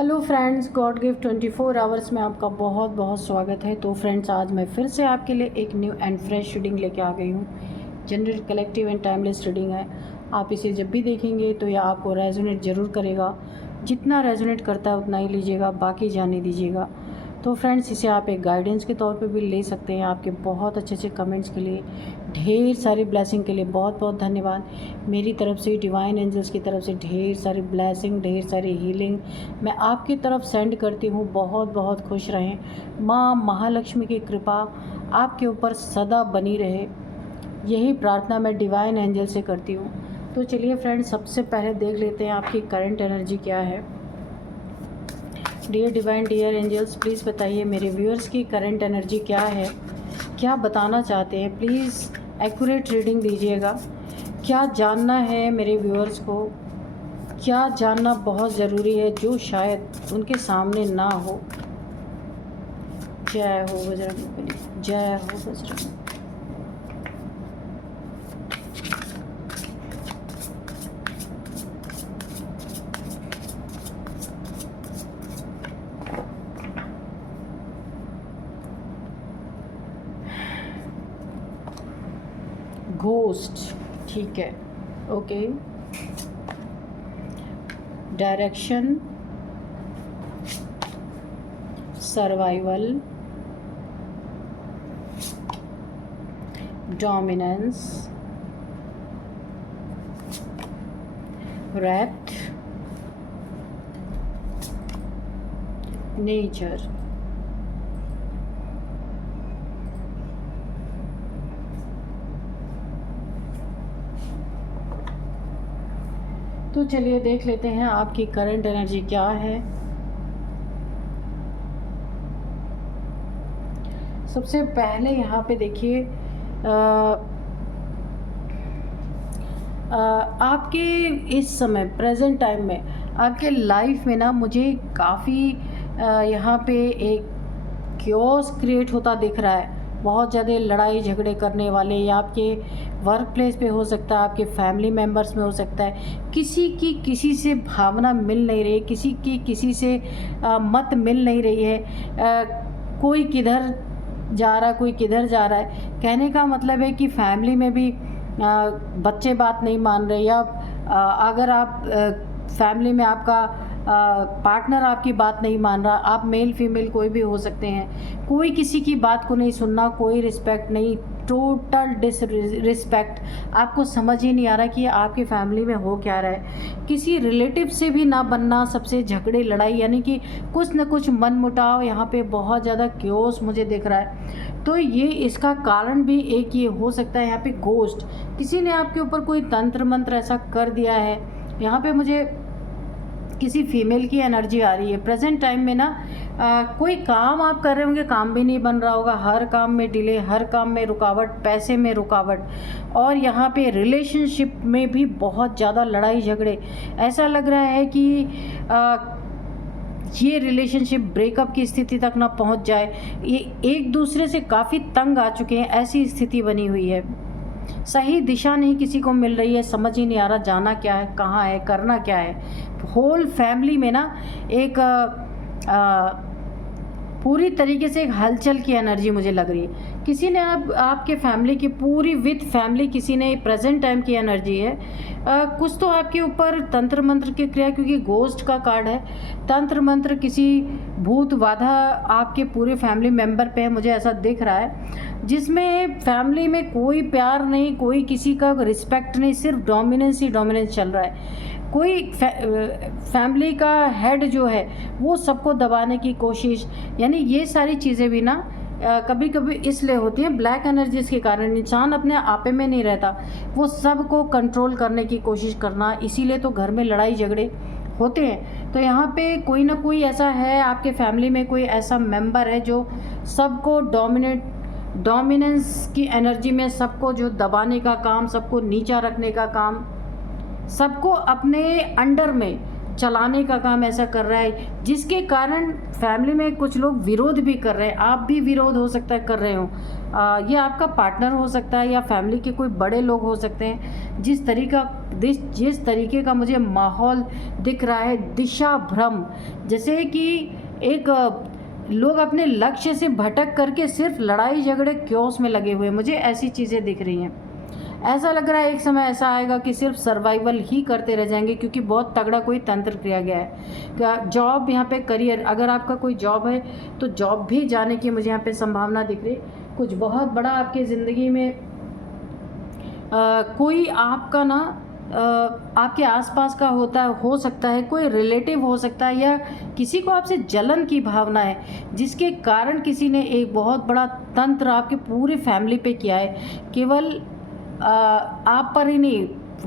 Hello friends, God gift 24 hours में आपका बहुत बहुत स्वागत है। तो फ्रेंड्स, आज मैं फिर से आपके लिए एक न्यू एंड फ्रेश रीडिंग लेके आ गई हूँ। General, collective and timeless reading है। आप इसे जब भी देखेंगे तो यह आपको रेजोनेट ज़रूर करेगा। जितना रेजोनेट करता है उतना ही लीजिएगा, बाकी जाने दीजिएगा। तो फ्रेंड्स, इसे आप एक गाइडेंस के तौर पे भी ले सकते हैं। आपके बहुत अच्छे अच्छे कमेंट्स के लिए, ढेर सारी ब्लेसिंग के लिए बहुत बहुत धन्यवाद। मेरी तरफ से, डिवाइन एंजल्स की तरफ से ढेर सारी ब्लेसिंग, ढेर सारी हीलिंग मैं आपकी तरफ सेंड करती हूँ। बहुत बहुत खुश रहें। माँ महालक्ष्मी की कृपा आपके ऊपर सदा बनी रहे, यही प्रार्थना मैं डिवाइन एंजल से करती हूँ। तो चलिए फ्रेंड्स, सबसे पहले देख लेते हैं आपकी करंट एनर्जी क्या है। Dear divine, dear angels, please बताइए मेरे व्यूअर्स की करंट एनर्जी क्या है, क्या बताना चाहते हैं। प्लीज़ एक्यूरेट रीडिंग दीजिएगा। क्या जानना है मेरे व्यूअर्स को, क्या जानना बहुत ज़रूरी है जो शायद उनके सामने ना हो। जय हो बजरंगबली, जय हो बजरंग। घोस्ट, ठीक है, okay. Direction, survival, dominance, Wraith, nature. तो चलिए देख लेते हैं आपकी करंट एनर्जी क्या है। सबसे पहले यहाँ पे देखिए, आपके इस समय प्रेजेंट टाइम में आपके लाइफ में ना मुझे काफ़ी यहाँ पे एक क्योस क्रिएट होता दिख रहा है। बहुत ज़्यादा लड़ाई झगड़े करने वाले, या आपके वर्क प्लेस पे हो सकता है, आपके फैमिली मेम्बर्स में हो सकता है। किसी की किसी से भावना मिल नहीं रही है, किसी की किसी से मत मिल नहीं रही है। कोई किधर जा रहा है, कोई किधर जा रहा है। कहने का मतलब है कि फैमिली में भी बच्चे बात नहीं मान रहे, या अगर आप फैमिली में आपका पार्टनर आपकी बात नहीं मान रहा, आप मेल फीमेल कोई भी हो सकते हैं, कोई किसी की बात को नहीं सुनना, कोई रिस्पेक्ट नहीं, टोटल डिसरिस्पेक्ट। आपको समझ ही नहीं आ रहा कि आपकी फैमिली में हो क्या रहा है। किसी रिलेटिव से भी ना बनना, सबसे झगड़े लड़ाई, यानी कि कुछ न कुछ मनमुटाव। यहाँ पे बहुत ज़्यादा क्योस मुझे दिख रहा है। तो ये इसका कारण भी एक ये हो सकता है, यहाँ पे घोस्ट, किसी ने आपके ऊपर कोई तंत्र मंत्र ऐसा कर दिया है। यहाँ पे मुझे किसी फीमेल की एनर्जी आ रही है प्रेजेंट टाइम में ना। कोई काम आप कर रहे होंगे, काम भी नहीं बन रहा होगा, हर काम में डिले, हर काम में रुकावट, पैसे में रुकावट, और यहाँ पे रिलेशनशिप में भी बहुत ज़्यादा लड़ाई झगड़े। ऐसा लग रहा है कि ये रिलेशनशिप ब्रेकअप की स्थिति तक ना पहुँच जाए। ये एक दूसरे से काफ़ी तंग आ चुके हैं, ऐसी स्थिति बनी हुई है। सही दिशा नहीं किसी को मिल रही है, समझ ही नहीं आ रहा जाना क्या है, कहाँ है, करना क्या है। होल फैमिली में ना एक पूरी तरीके से एक हलचल की एनर्जी मुझे लग रही है। किसी ने आपके फैमिली की पूरी विद फैमिली, किसी ने प्रेजेंट टाइम की एनर्जी है। कुछ तो आपके ऊपर तंत्र मंत्र की क्रिया, क्योंकि गोस्ट का कार्ड है। तंत्र मंत्र, किसी भूत बाधा आपके पूरे फैमिली मेम्बर पे है, मुझे ऐसा दिख रहा है, जिसमें फैमिली में कोई प्यार नहीं, कोई किसी का रिस्पेक्ट नहीं, सिर्फ डोमिनेंस ही डोमिनेंस चल रहा है। कोई फैमिली का हेड जो है वो सबको दबाने की कोशिश, यानी ये सारी चीज़ें भी ना कभी कभी इसलिए होती हैं ब्लैक एनर्जीज के कारण। इंसान अपने आपे में नहीं रहता, वो सबको कंट्रोल करने की कोशिश करना, इसीलिए तो घर में लड़ाई झगड़े होते हैं। तो यहाँ पे कोई ना कोई ऐसा है, आपके फैमिली में कोई ऐसा मेंबर है जो सबको डोमिनेंस की एनर्जी में, सबको जो दबाने का काम, सबको नीचा रखने का काम, सबको अपने अंडर में चलाने का काम ऐसा कर रहा है, जिसके कारण फैमिली में कुछ लोग विरोध भी कर रहे हैं। आप भी विरोध हो सकता है कर रहे हो, ये आपका पार्टनर हो सकता है या फैमिली के कोई बड़े लोग हो सकते हैं। जिस तरीके का मुझे माहौल दिख रहा है, दिशा भ्रम, जैसे कि एक लोग अपने लक्ष्य से भटक करके सिर्फ लड़ाई झगड़े क्योस में लगे हुए, मुझे ऐसी चीज़ें दिख रही हैं। ऐसा लग रहा है एक समय ऐसा आएगा कि सिर्फ सर्वाइवल ही करते रह जाएंगे, क्योंकि बहुत तगड़ा कोई तंत्र किया गया है। क्या जॉब, यहाँ पे करियर, अगर आपका कोई जॉब है तो जॉब भी जाने की मुझे यहाँ पे संभावना दिख रही। कुछ बहुत बड़ा आपकी ज़िंदगी में कोई आपका ना आपके आसपास का हो सकता है, कोई रिलेटिव हो सकता है, या किसी को आपसे जलन की भावना है, जिसके कारण किसी ने एक बहुत बड़ा तंत्र आपके पूरे फैमिली पे किया है। केवल आप पर ही नहीं,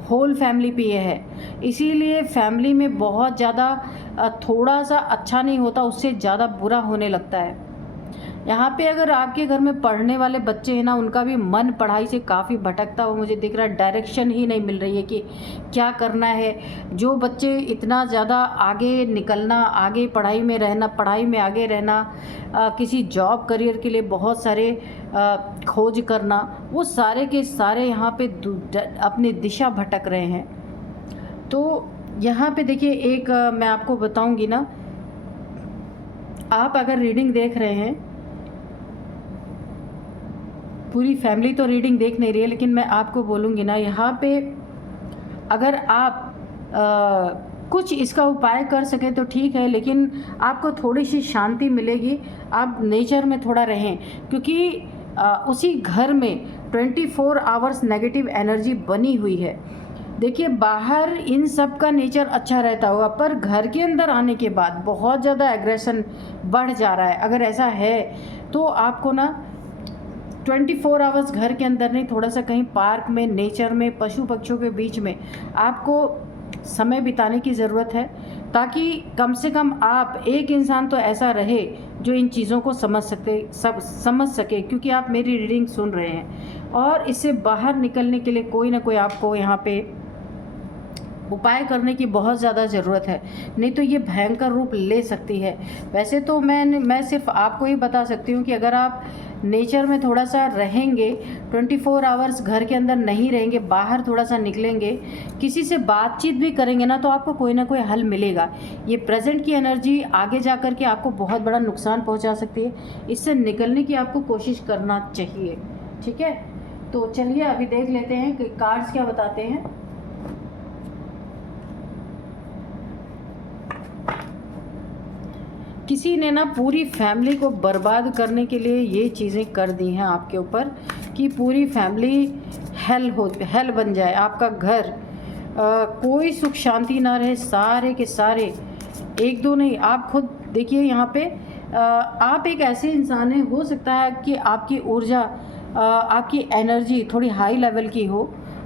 होल फैमिली पे ये है। इसीलिए फैमिली में बहुत ज़्यादा थोड़ा सा अच्छा नहीं होता, उससे ज़्यादा बुरा होने लगता है। यहाँ पे अगर आपके घर में पढ़ने वाले बच्चे हैं ना, उनका भी मन पढ़ाई से काफ़ी भटकता हुआ मुझे दिख रहा है। डायरेक्शन ही नहीं मिल रही है कि क्या करना है। जो बच्चे इतना ज़्यादा आगे निकलना, आगे पढ़ाई में रहना, पढ़ाई में आगे रहना, किसी जॉब करियर के लिए बहुत सारे खोज करना, वो सारे के सारे यहाँ पे अपनी दिशा भटक रहे हैं। तो यहाँ पे देखिए, एक मैं आपको बताऊँगी ना, आप अगर रीडिंग देख रहे हैं, पूरी फैमिली तो रीडिंग देख नहीं रही है, लेकिन मैं आपको बोलूँगी ना, यहाँ पे अगर आप कुछ इसका उपाय कर सके तो ठीक है, लेकिन आपको थोड़ी सी शांति मिलेगी। आप नेचर में थोड़ा रहें, क्योंकि उसी घर में 24 आवर्स नेगेटिव एनर्जी बनी हुई है। देखिए, बाहर इन सब का नेचर अच्छा रहता होगा, पर घर के अंदर आने के बाद बहुत ज़्यादा एग्रेशन बढ़ जा रहा है। अगर ऐसा है तो आपको ना 24 आवर्स घर के अंदर नहीं, थोड़ा सा कहीं पार्क में, नेचर में, पशु पक्षियों के बीच में आपको समय बिताने की ज़रूरत है, ताकि कम से कम आप एक इंसान तो ऐसा रहे जो इन चीज़ों को समझ सके, क्योंकि आप मेरी रीडिंग सुन रहे हैं। और इससे बाहर निकलने के लिए कोई ना कोई आपको यहाँ पे उपाय करने की बहुत ज़्यादा ज़रूरत है, नहीं तो ये भयंकर रूप ले सकती है। वैसे तो मैं सिर्फ आपको ही बता सकती हूँ कि अगर आप नेचर में थोड़ा सा रहेंगे, 24 आवर्स घर के अंदर नहीं रहेंगे, बाहर थोड़ा सा निकलेंगे, किसी से बातचीत भी करेंगे ना, तो आपको कोई ना कोई हल मिलेगा। ये प्रेजेंट की एनर्जी आगे जा कर के आपको बहुत बड़ा नुकसान पहुंचा सकती है। इससे निकलने की आपको कोशिश करना चाहिए, ठीक है। तो चलिए अभी देख लेते हैं कि कार्ड्स क्या बताते हैं। किसी ने ना पूरी फैमिली को बर्बाद करने के लिए ये चीज़ें कर दी हैं आपके ऊपर, कि पूरी फैमिली हेल बन जाए, आपका घर कोई सुख शांति ना रहे, सारे के सारे, एक दो नहीं, आप खुद देखिए यहाँ पे आप एक ऐसे इंसान हैं, हो सकता है कि आपकी ऊर्जा, आपकी एनर्जी थोड़ी हाई लेवल की हो,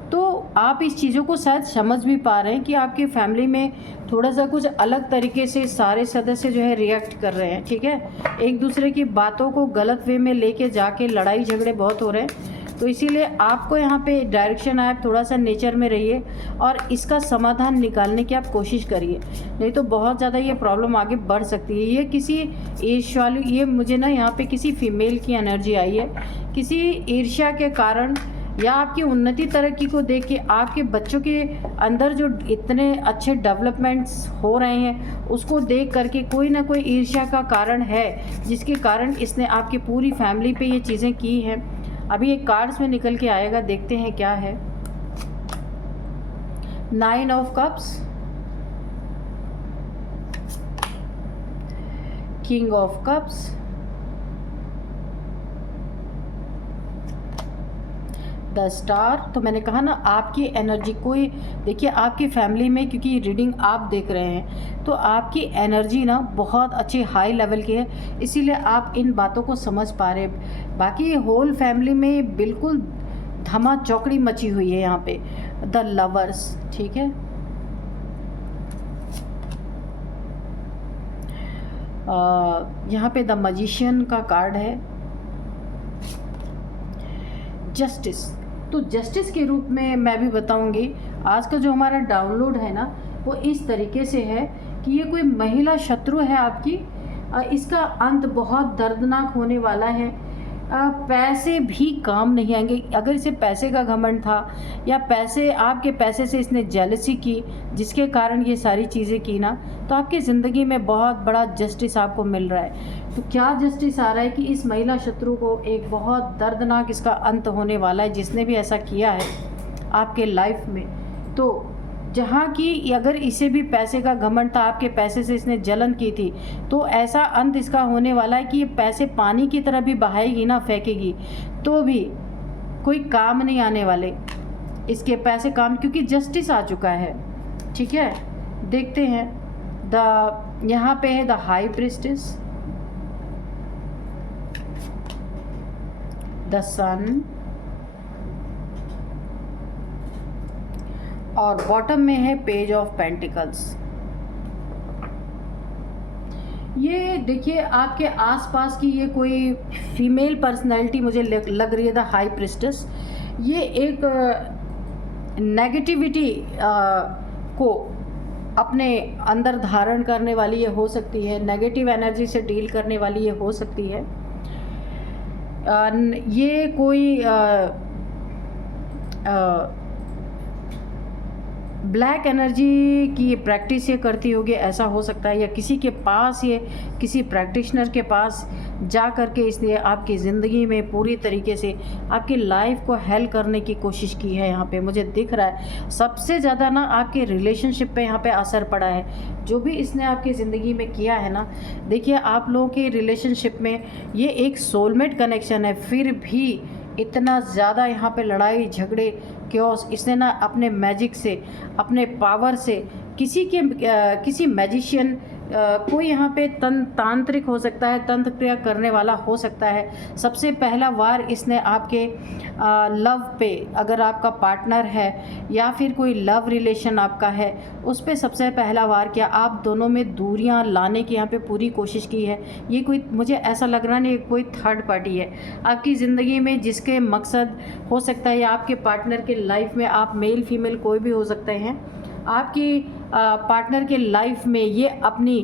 तो आप इस चीज़ों को शायद समझ भी पा रहे हैं कि आपकी फैमिली में थोड़ा सा कुछ अलग तरीके से सारे सदस्य जो है रिएक्ट कर रहे हैं, ठीक है। एक दूसरे की बातों को गलत वे में लेके जाके लड़ाई झगड़े बहुत हो रहे हैं। तो इसीलिए आपको यहाँ पे डायरेक्शन आया, थोड़ा सा नेचर में रहिए और इसका समाधान निकालने की आप कोशिश करिए, नहीं तो बहुत ज़्यादा ये प्रॉब्लम आगे बढ़ सकती है। ये किसी ईर्ष्या, ये मुझे ना यहाँ पे किसी फीमेल की एनर्जी आई है, किसी ईर्ष्या के कारण या आपकी उन्नति तरक्की को देख के आपके बच्चों के अंदर जो इतने अच्छे डेवलपमेंट्स हो रहे हैं, उसको देख करके कोई ना कोई ईर्ष्या का कारण है, जिसके कारण इसने आपकी पूरी फैमिली पे ये चीज़ें की हैं। अभी एक कार्ड्स में निकल के आएगा, देखते हैं क्या है। 9 of cups, king of cups, the star. तो मैंने कहा ना, आपकी एनर्जी कोई, देखिए आपकी फैमिली में, क्योंकि रीडिंग आप देख रहे हैं, तो आपकी एनर्जी ना बहुत अच्छी हाई लेवल की है, इसीलिए आप इन बातों को समझ पा रहे। बाकी होल फैमिली में बिल्कुल धमा चौकड़ी मची हुई है यहाँ पे। द लवर्स, ठीक है। यहाँ पे द मैजिशियन का कार्ड है। जस्टिस, तो जस्टिस के रूप में मैं भी बताऊंगी, आज का जो हमारा डाउनलोड है ना वो इस तरीके से है कि ये कोई महिला शत्रु है आपकी, इसका अंत बहुत दर्दनाक होने वाला है। पैसे भी काम नहीं आएंगे। अगर इसे पैसे का घमंड था या पैसे, आपके पैसे से इसने जेलसी की जिसके कारण ये सारी चीज़ें की ना, तो आपकी ज़िंदगी में बहुत बड़ा जस्टिस आपको मिल रहा है। तो क्या जस्टिस आ रहा है कि इस महिला शत्रु को एक बहुत दर्दनाक इसका अंत होने वाला है, जिसने भी ऐसा किया है आपके लाइफ में। तो जहाँ की अगर इसे भी पैसे का घमंड था, आपके पैसे से इसने जलन की थी, तो ऐसा अंत इसका होने वाला है कि ये पैसे पानी की तरह भी बहाएगी ना, फेंकेगी, तो भी कोई काम नहीं आने वाले इसके पैसे काम, क्योंकि जस्टिस आ चुका है। ठीक है, देखते हैं यहाँ पे है द हाई प्रीस्टेस, द सन, और बॉटम में है पेज ऑफ पेंटिकल्स। ये देखिए आपके आसपास की ये कोई फीमेल पर्सनैलिटी मुझे लग रही है, द हाई प्रीस्टेस। ये एक नेगेटिविटी को अपने अंदर धारण करने वाली ये हो सकती है, नेगेटिव एनर्जी से डील करने वाली ये हो सकती है। ये कोई ब्लैक एनर्जी की प्रैक्टिस ये करती होगी, ऐसा हो सकता है, या किसी के पास, ये किसी प्रैक्टिशनर के पास जा कर के इसने आपकी ज़िंदगी में पूरी तरीके से आपकी लाइफ को हेल करने की कोशिश की है। यहाँ पे मुझे दिख रहा है सबसे ज़्यादा ना आपके रिलेशनशिप पे यहाँ पे असर पड़ा है, जो भी इसने आपकी ज़िंदगी में किया है ना। देखिए आप लोगों के रिलेशनशिप में ये एक सोलमेट कनेक्शन है, फिर भी इतना ज़्यादा यहाँ पे लड़ाई झगड़े क्योस इसने ना अपने मैजिक से, अपने पावर से, किसी मैजिशियन, कोई यहाँ पे तांत्रिक हो सकता है, तंत्र क्रिया करने वाला हो सकता है। सबसे पहला वार इसने आपके लव पे, अगर आपका पार्टनर है या फिर कोई लव रिलेशन आपका है, उस पे सबसे पहला वार किया। आप दोनों में दूरियां लाने की यहाँ पे पूरी कोशिश की है। ये कोई, मुझे ऐसा लग रहा नहीं कोई थर्ड पार्टी है आपकी ज़िंदगी में, जिसके मकसद हो सकता है या आपके पार्टनर के लाइफ में, आप मेल फीमेल कोई भी हो सकते हैं, आपकी पार्टनर के लाइफ में ये अपनी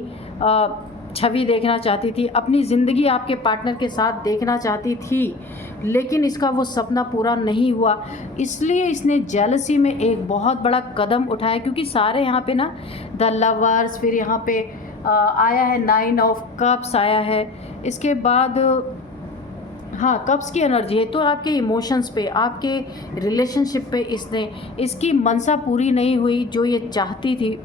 छवि देखना चाहती थी, अपनी ज़िंदगी आपके पार्टनर के साथ देखना चाहती थी, लेकिन इसका वो सपना पूरा नहीं हुआ। इसलिए इसने जेलसी में एक बहुत बड़ा कदम उठाया, क्योंकि सारे यहाँ पे ना द लवर्स, फिर यहाँ पे आया है 9 ऑफ कप्स आया है, इसके बाद हाँ कप्स की एनर्जी है। तो आपके इमोशंस पे, आपके रिलेशनशिप पे इसकी मनसा पूरी नहीं हुई जो ये चाहती थी।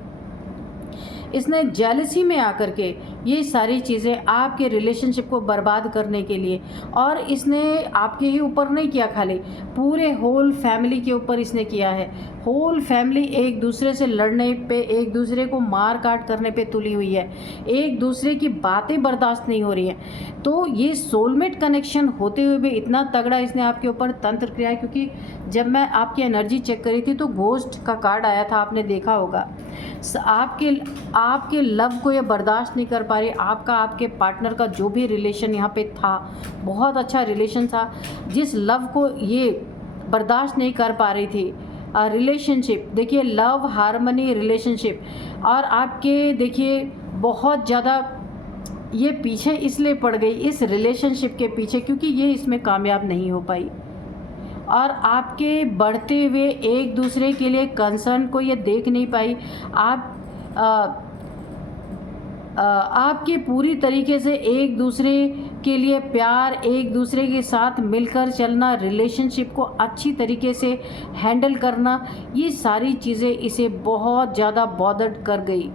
इसने जेलसी में आकर के ये सारी चीज़ें आपके रिलेशनशिप को बर्बाद करने के लिए, और इसने आपके ही ऊपर नहीं किया, खाली पूरे होल फैमिली के ऊपर इसने किया है। होल फैमिली एक दूसरे से लड़ने पे, एक दूसरे को मार काट करने पे तुली हुई है, एक दूसरे की बातें बर्दाश्त नहीं हो रही हैं। तो ये सोलमेट कनेक्शन होते हुए भी इतना तगड़ा इसने आपके ऊपर तंत्र किया है, क्योंकि जब मैं आपकी एनर्जी चेक करी थी तो घोस्ट का कार्ड आया था, आपने देखा होगा। आपके लव को ये बर्दाश्त नहीं कर पा रही, आपके पार्टनर का जो भी रिलेशन यहाँ पे था, बहुत अच्छा रिलेशन था, जिस लव को ये बर्दाश्त नहीं कर पा रही थी, रिलेशनशिप देखिए, लव हार्मनी रिलेशनशिप, और आपके देखिए बहुत ज़्यादा ये पीछे इसलिए पड़ गई इस रिलेशनशिप के पीछे, क्योंकि ये इसमें कामयाब नहीं हो पाई, और आपके बढ़ते हुए एक दूसरे के लिए कंसर्न को ये देख नहीं पाई। आपके पूरी तरीके से एक दूसरे के लिए प्यार, एक दूसरे के साथ मिलकर चलना, रिलेशनशिप को अच्छी तरीके से हैंडल करना, ये सारी चीज़ें इसे बहुत ज़्यादा बॉदर्ड कर गई।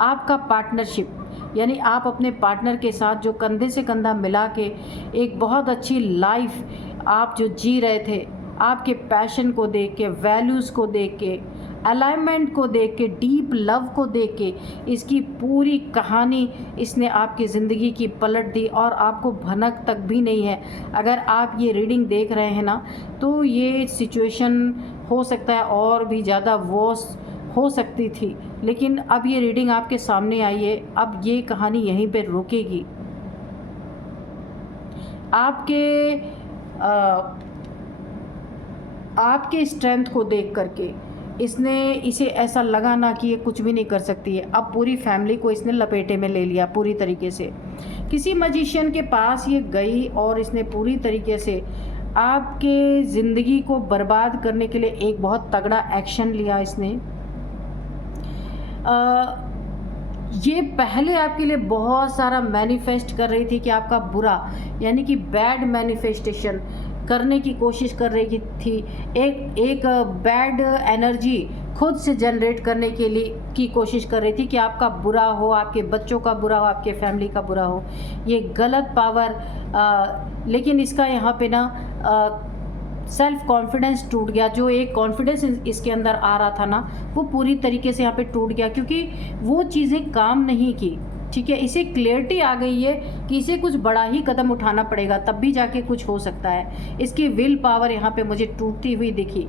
आपका पार्टनरशिप, यानी आप अपने पार्टनर के साथ जो कंधे से कंधा मिला के एक बहुत अच्छी लाइफ आप जो जी रहे थे, आपके पैशन को देख के, वैल्यूज़ को देख के, अलाइनमेंट को देख के, डीप लव को देख के, इसकी पूरी कहानी इसने आपकी ज़िंदगी की पलट दी, और आपको भनक तक भी नहीं है। अगर आप ये रीडिंग देख रहे हैं ना, तो ये सिचुएशन हो सकता है और भी ज़्यादा वर्स हो सकती थी, लेकिन अब ये रीडिंग आपके सामने आई है, अब ये कहानी यहीं पे रुकेगी। आपके आपके स्ट्रेंथ को देख करके इसे ऐसा लगा ना कि ये कुछ भी नहीं कर सकती है। अब पूरी फैमिली को इसने लपेटे में ले लिया पूरी तरीके से। किसी मजिशियन के पास ये गई और इसने पूरी तरीके से आपके ज़िंदगी को बर्बाद करने के लिए एक बहुत तगड़ा एक्शन लिया इसने। ये पहले आपके लिए बहुत सारा मैनिफेस्ट कर रही थी कि आपका बुरा यानी कि बैड मैनिफेस्टेशन करने की कोशिश कर रही थी। एक बैड एनर्जी खुद से जनरेट करने के लिए की कोशिश कर रही थी कि आपका बुरा हो, आपके बच्चों का बुरा हो, आपके फैमिली का बुरा हो। ये गलत पावर, लेकिन इसका यहाँ पे ना सेल्फ कॉन्फिडेंस टूट गया। जो एक कॉन्फिडेंस इसके अंदर आ रहा था ना, वो पूरी तरीके से यहाँ पे टूट गया, क्योंकि वो चीज़ें काम नहीं की। ठीक है, इसे क्लियरिटी आ गई है कि इसे कुछ बड़ा ही कदम उठाना पड़ेगा, तब भी जाके कुछ हो सकता है। इसकी विल पावर यहाँ पे मुझे टूटती हुई दिखी।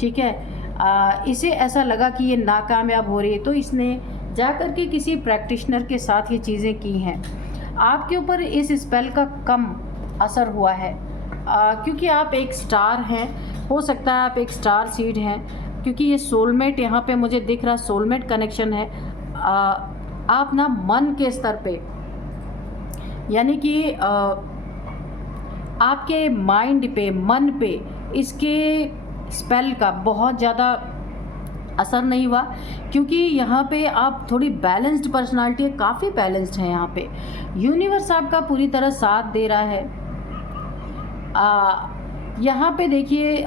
ठीक है, इसे ऐसा लगा कि ये नाकामयाब हो रही है, तो इसने जा कर के किसी प्रैक्टिशनर के साथ ये चीज़ें की हैं। आपके ऊपर इस स्पेल का कम असर हुआ है, क्योंकि आप एक स्टार हैं। हो सकता है आप एक स्टार सीड हैं, क्योंकि ये सोलमेट यहाँ पे मुझे दिख रहा, सोलमेट कनेक्शन है। आप ना मन के स्तर पे, यानी कि आपके माइंड पे, मन पे इसके स्पेल का बहुत ज़्यादा असर नहीं हुआ, क्योंकि यहाँ पे आप थोड़ी बैलेंस्ड पर्सनालिटी है, काफ़ी बैलेंस्ड है। यहाँ पे यूनिवर्स आपका पूरी तरह साथ दे रहा है। यहाँ पे देखिए,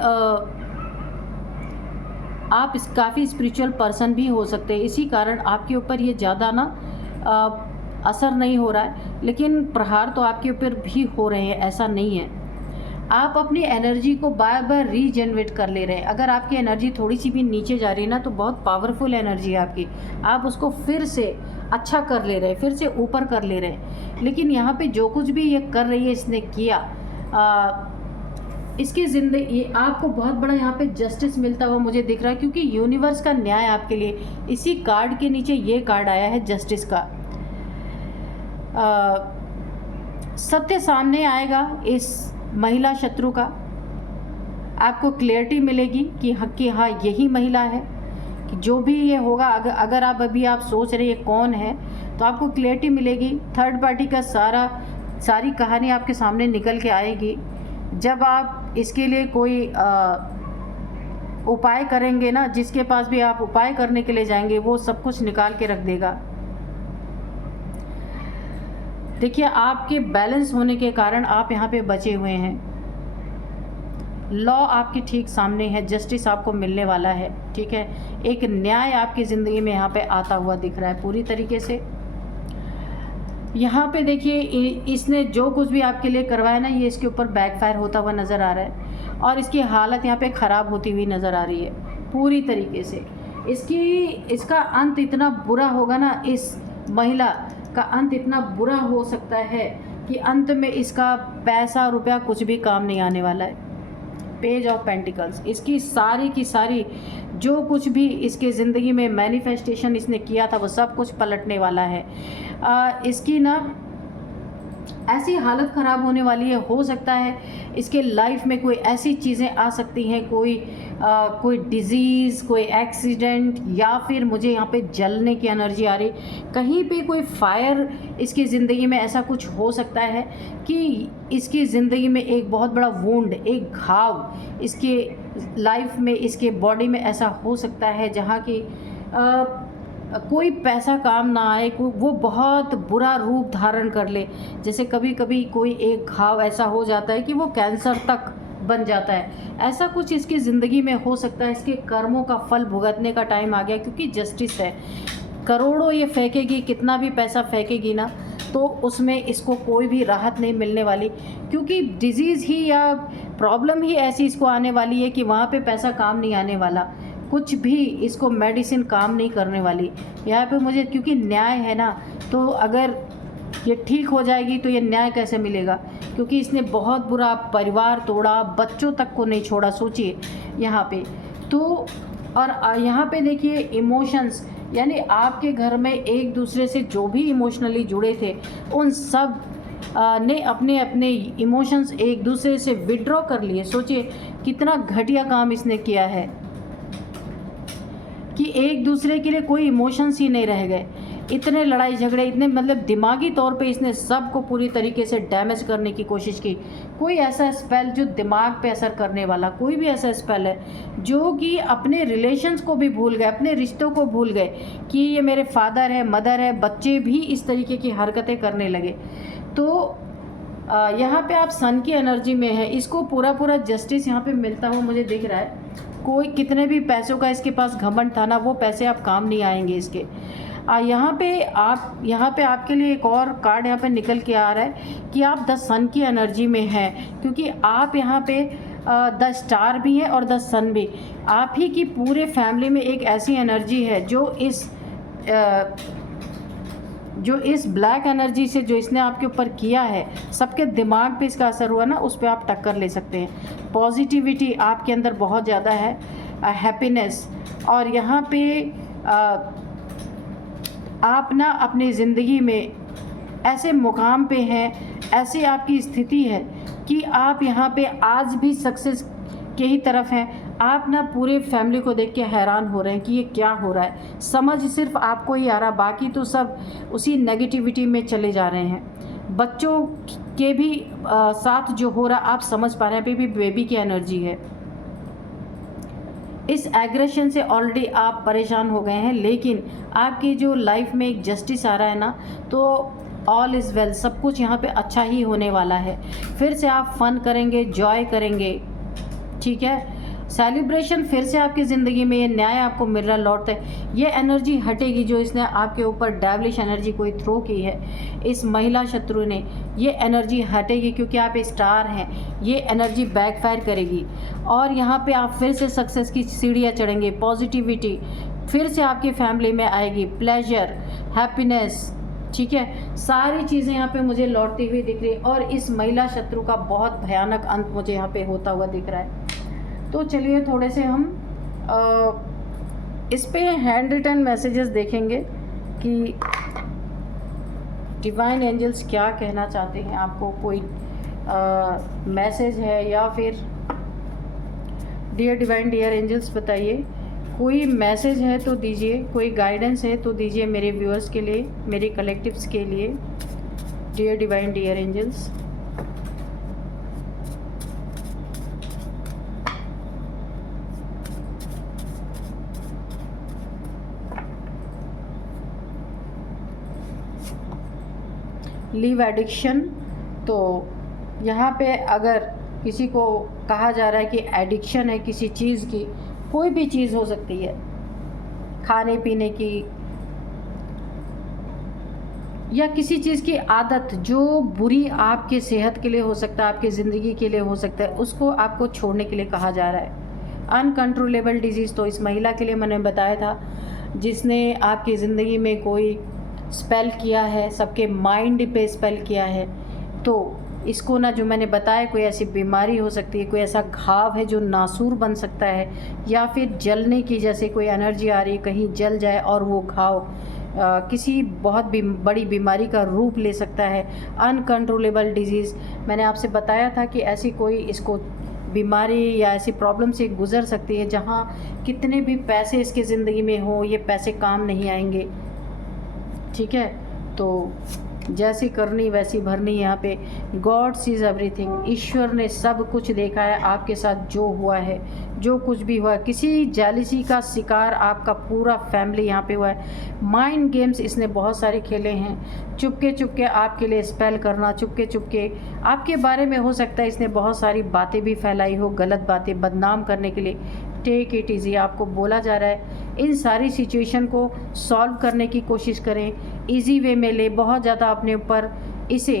आप काफ़ी स्पिरिचुअल पर्सन भी हो सकते हैं, इसी कारण आपके ऊपर ये ज़्यादा ना असर नहीं हो रहा है, लेकिन प्रहार तो आपके ऊपर भी हो रहे हैं, ऐसा नहीं है। आप अपनी एनर्जी को बार बार रीजनरेट कर ले रहे हैं। अगर आपकी एनर्जी थोड़ी सी भी नीचे जा रही है ना, तो बहुत पावरफुल एनर्जी है आपकी, आप उसको फिर से अच्छा कर ले रहे हैं, फिर से ऊपर कर ले रहे हैं। लेकिन यहाँ पे जो कुछ भी ये कर रही है, इसने किया, इसकी ज़िंदगी आपको बहुत बड़ा यहाँ पे जस्टिस मिलता हुआ मुझे दिख रहा है, क्योंकि यूनिवर्स का न्याय आपके लिए, इसी कार्ड के नीचे ये कार्ड आया है जस्टिस का। सत्य सामने आएगा इस महिला शत्रु का। आपको क्लियरिटी मिलेगी कि हाँ यही महिला है, कि जो भी ये होगा, अगर आप अभी आप सोच रहे हैं कौन है, तो आपको क्लियरिटी मिलेगी। थर्ड पार्टी का सारी कहानी आपके सामने निकल के आएगी। जब आप इसके लिए कोई उपाय करेंगे ना, जिसके पास भी आप उपाय करने के लिए जाएंगे, वो सब कुछ निकाल के रख देगा। देखिए, आपके बैलेंस होने के कारण आप यहाँ पे बचे हुए हैं। लॉ आपके ठीक सामने है, जस्टिस आपको मिलने वाला है। ठीक है, एक न्याय आपकी ज़िंदगी में यहाँ पे आता हुआ दिख रहा है पूरी तरीके से। यहाँ पे देखिए, इसने जो कुछ भी आपके लिए करवाया ना, ये इसके ऊपर बैकफायर होता हुआ नज़र आ रहा है, और इसकी हालत यहाँ पे ख़राब होती हुई नज़र आ रही है पूरी तरीके से। इसका अंत इतना बुरा होगा ना, इस महिला का अंत इतना बुरा हो सकता है कि अंत में इसका पैसा रुपया कुछ भी काम नहीं आने वाला है। पेज ऑफ पेंटिकल्स, इसकी सारी की सारी जो कुछ भी इसके ज़िंदगी में मैनिफेस्टेशन इसने किया था, वो सब कुछ पलटने वाला है। इसकी ना ऐसी हालत ख़राब होने वाली है। हो सकता है इसके लाइफ में कोई ऐसी चीज़ें आ सकती हैं, कोई डिज़ीज़, कोई एक्सीडेंट, या फिर मुझे यहाँ पे जलने की एनर्जी आ रही, कहीं पे कोई फायर इसकी ज़िंदगी में ऐसा कुछ हो सकता है कि इसकी ज़िंदगी में एक बहुत बड़ा वुंड, एक घाव इसके लाइफ में, इसके बॉडी में ऐसा हो सकता है, जहाँ की कोई पैसा काम ना आए, वो बहुत बुरा रूप धारण कर ले। जैसे कभी कभी कोई एक घाव ऐसा हो जाता है कि वो कैंसर तक बन जाता है, ऐसा कुछ इसकी ज़िंदगी में हो सकता है। इसके कर्मों का फल भुगतने का टाइम आ गया, क्योंकि जस्टिस है। करोड़ों ये फेंकेगी, कितना भी पैसा फेंकेगी ना, तो उसमें इसको कोई भी राहत नहीं मिलने वाली, क्योंकि डिजीज़ ही या प्रॉब्लम ही ऐसी इसको आने वाली है कि वहाँ पे पैसा काम नहीं आने वाला, कुछ भी इसको मेडिसिन काम नहीं करने वाली। यहाँ पे मुझे, क्योंकि न्याय है ना, तो अगर ये ठीक हो जाएगी तो ये न्याय कैसे मिलेगा, क्योंकि इसने बहुत बुरा परिवार तोड़ा, बच्चों तक को नहीं छोड़ा, सोचिए यहाँ पे तो। और यहाँ पे देखिए इमोशंस, यानी आपके घर में एक दूसरे से जो भी इमोशनली जुड़े थे, उन सब ने अपने अपने इमोशंस एक दूसरे से विड्रॉ कर लिए। सोचिए कितना घटिया काम इसने किया है कि एक दूसरे के लिए कोई इमोशंस ही नहीं रह गए। इतने लड़ाई झगड़े, इतने मतलब दिमागी तौर पे इसने सबको पूरी तरीके से डैमेज करने की कोशिश की। कोई ऐसा स्पेल जो दिमाग पे असर करने वाला, कोई भी ऐसा स्पेल है जो कि अपने रिलेशंस को भी भूल गए, अपने रिश्तों को भूल गए कि ये मेरे फादर है, मदर है, बच्चे भी इस तरीके की हरकतें करने लगे। तो यहाँ पे आप सन की एनर्जी में है, इसको पूरा जस्टिस यहाँ पे मिलता हुआ मुझे दिख रहा है। कोई कितने भी पैसों का इसके पास घमंड था ना, वो पैसे आप काम नहीं आएंगे इसके। यहाँ पे आपके लिए एक और कार्ड यहाँ पे निकल के आ रहा है कि आप द सन की एनर्जी में हैं, क्योंकि आप यहाँ पे द स्टार भी है और द सन भी। आप ही की पूरे फैमिली में एक ऐसी एनर्जी है जो इस ब्लैक एनर्जी से जो इसने आपके ऊपर किया है, सबके दिमाग पे इसका असर हुआ ना, उस पर आप टक्कर ले सकते हैं। पॉजिटिविटी आपके अंदर बहुत ज़्यादा है, हैप्पीनेस। और यहाँ पे आप ना अपनी ज़िंदगी में ऐसे मुकाम पे हैं, ऐसे आपकी स्थिति है कि आप यहाँ पे आज भी सक्सेस के ही तरफ हैं। आप ना पूरे फैमिली को देख के हैरान हो रहे हैं कि ये क्या हो रहा है। समझ सिर्फ आपको ही आ रहा, बाकी तो सब उसी नेगेटिविटी में चले जा रहे हैं। बच्चों के भी साथ जो हो रहा आप समझ पा रहे हैं, अभी भी बेबी की एनर्जी है। इस एग्रेशन से ऑलरेडी आप परेशान हो गए हैं, लेकिन आपकी जो लाइफ में एक जस्टिस आ रहा है ना, तो ऑल इज़ वेल, सब कुछ यहाँ पे अच्छा ही होने वाला है। फिर से आप फन करेंगे, जॉय करेंगे, ठीक है। सेलिब्रेशन फिर से आपकी ज़िंदगी में, ये न्याय आपको मिल रहा लौटते। ये एनर्जी हटेगी जो इसने आपके ऊपर डेविलिश एनर्जी कोई थ्रो की है, इस महिला शत्रु ने, ये एनर्जी हटेगी क्योंकि आप स्टार हैं। ये एनर्जी बैकफायर करेगी और यहाँ पे आप फिर से सक्सेस की सीढ़ियाँ चढ़ेंगे। पॉजिटिविटी फिर से आपकी फैमिली में आएगी, प्लेजर, हैप्पीनेस, ठीक है। सारी चीज़ें यहाँ पे मुझे लौटती हुई दिख रही है और इस महिला शत्रु का बहुत भयानक अंत मुझे यहाँ पे होता हुआ दिख रहा है। तो चलिए थोड़े से हम इस पे हैंड रिटन मैसेजेस देखेंगे कि डिवाइन एंजल्स क्या कहना चाहते हैं आपको। कोई मैसेज है या फिर डियर डिवाइन डियर एंजल्स बताइए, कोई मैसेज है तो दीजिए, कोई गाइडेंस है तो दीजिए मेरे व्यूअर्स के लिए, मेरे कलेक्टिव्स के लिए। Dear divine dear angels, leave addiction. तो यहाँ पे अगर किसी को कहा जा रहा है कि एडिक्शन है किसी चीज़ की, कोई भी चीज़ हो सकती है, खाने पीने की या किसी चीज़ की आदत जो बुरी आपके सेहत के लिए हो सकता है, आपकी ज़िंदगी के लिए हो सकता है, उसको आपको छोड़ने के लिए कहा जा रहा है। अनकंट्रोलेबल डिजीज़, तो इस महिला के लिए मैंने बताया था जिसने आपकी ज़िंदगी में कोई स्पेल किया है, सबके माइंड पे स्पेल किया है। तो इसको ना, जो मैंने बताया, कोई ऐसी बीमारी हो सकती है, कोई ऐसा घाव है जो नासूर बन सकता है, या फिर जलने की जैसे कोई एनर्जी आ रही है, कहीं जल जाए और वो घाव किसी बहुत बड़ी बीमारी का रूप ले सकता है। अनकंट्रोलेबल डिजीज़, मैंने आपसे बताया था कि ऐसी कोई इसको बीमारी या ऐसी प्रॉब्लम से गुज़र सकती है जहाँ कितने भी पैसे इसकी ज़िंदगी में हो, ये पैसे काम नहीं आएंगे, ठीक है। तो जैसी करनी वैसी भरनी। यहाँ पे गॉड सीज एवरीथिंग, ईश्वर ने सब कुछ देखा है आपके साथ जो हुआ है, जो कुछ भी हुआ है। किसी जेलिसी का शिकार आपका पूरा फैमिली यहाँ पे हुआ है। माइंड गेम्स इसने बहुत सारे खेले हैं, चुपके चुपके आपके लिए स्पेल करना, चुपके चुपके आपके बारे में हो सकता है इसने बहुत सारी बातें भी फैलाई हो, गलत बातें बदनाम करने के लिए। टेक इट ईजी, आपको बोला जा रहा है इन सारी सिचुएशन को सॉल्व करने की कोशिश करें, इजी वे में ले, बहुत ज़्यादा अपने ऊपर इसे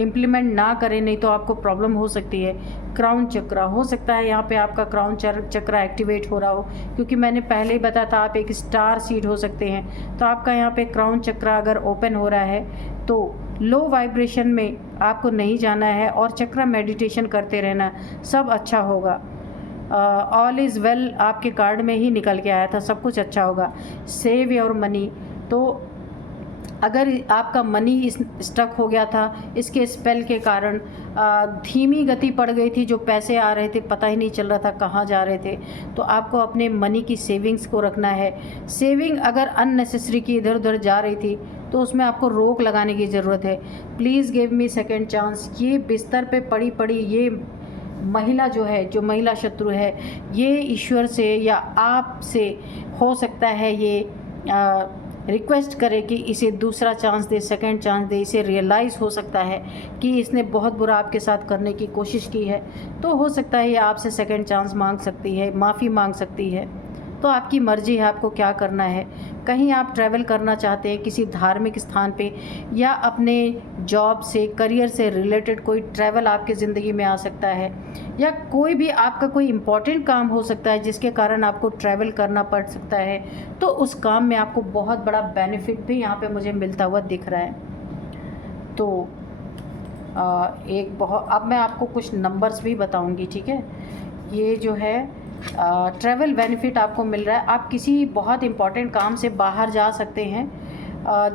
इम्प्लीमेंट ना करें, नहीं तो आपको प्रॉब्लम हो सकती है। क्राउन चक्रा, हो सकता है यहाँ पे आपका क्राउन चक्रा एक्टिवेट हो रहा हो, क्योंकि मैंने पहले ही बताया था आप एक स्टार सीड हो सकते हैं। तो आपका यहाँ पे क्राउन चक्रा अगर ओपन हो रहा है तो लो वाइब्रेशन में आपको नहीं जाना है और चक्रा मेडिटेशन करते रहना, सब अच्छा होगा। ऑल इज़ वेल आपके कार्ड में ही निकल के आया था, सब कुछ अच्छा होगा। सेव योर मनी, तो अगर आपका मनी स्टक हो गया था इसके स्पेल के कारण, धीमी गति पड़ गई थी, जो पैसे आ रहे थे पता ही नहीं चल रहा था कहाँ जा रहे थे, तो आपको अपने मनी की सेविंग्स को रखना है। सेविंग अगर अननेसेसरी की इधर उधर जा रही थी तो उसमें आपको रोक लगाने की ज़रूरत है। Please give me second chance. ये बिस्तर पे पड़ी पड़ी ये महिला जो है, जो महिला शत्रु है, ये ईश्वर से या आप से हो सकता है ये रिक्वेस्ट करे कि इसे दूसरा चांस दे, सेकंड चांस दे। इसे रियलाइज़ हो सकता है कि इसने बहुत बुरा आपके साथ करने की कोशिश की है, तो हो सकता है ये आपसे सेकंड चांस मांग सकती है, माफ़ी मांग सकती है। तो आपकी मर्ज़ी है आपको क्या करना है। कहीं आप ट्रैवल करना चाहते हैं किसी धार्मिक स्थान पे, या अपने जॉब से, करियर से रिलेटेड कोई ट्रैवल आपकी ज़िंदगी में आ सकता है, या कोई भी आपका कोई इम्पॉर्टेंट काम हो सकता है जिसके कारण आपको ट्रैवल करना पड़ सकता है, तो उस काम में आपको बहुत बड़ा बेनिफिट भी यहाँ पे मुझे मिलता हुआ दिख रहा है। तो अब मैं आपको कुछ नंबर्स भी बताऊँगी, ठीक है। ये जो है ट्रैवल बेनिफिट आपको मिल रहा है। आप किसी बहुत इम्पॉर्टेंट काम से बाहर जा सकते हैं,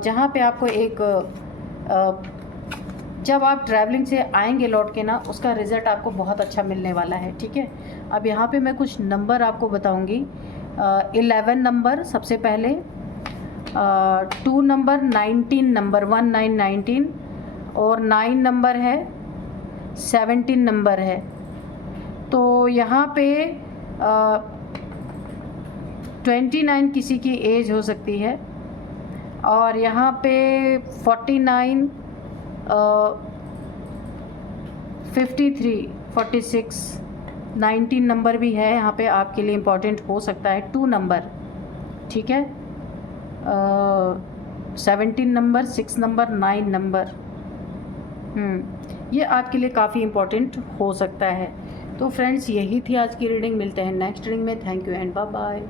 जहाँ पे आपको जब आप ट्रैवलिंग से आएंगे लौट के ना, उसका रिज़ल्ट आपको बहुत अच्छा मिलने वाला है, ठीक है। अब यहाँ पे मैं कुछ नंबर आपको बताऊंगी। 11 नंबर सबसे पहले, 2 नंबर, 19 नंबर, 1919, और 9 नंबर है, 17 नंबर है। तो यहाँ पे 29 किसी की एज हो सकती है, और यहाँ पे 49, 53, 46, 19 नंबर भी है यहाँ पे आपके लिए इम्पॉर्टेंट हो सकता है। 2 नंबर, ठीक है, 17 नंबर, 6 नंबर, 9 नंबर, ये आपके लिए काफ़ी इम्पॉर्टेंट हो सकता है। तो फ्रेंड्स, यही थी आज की रीडिंग। मिलते हैं नेक्स्ट रीडिंग में। Thank you and bye bye.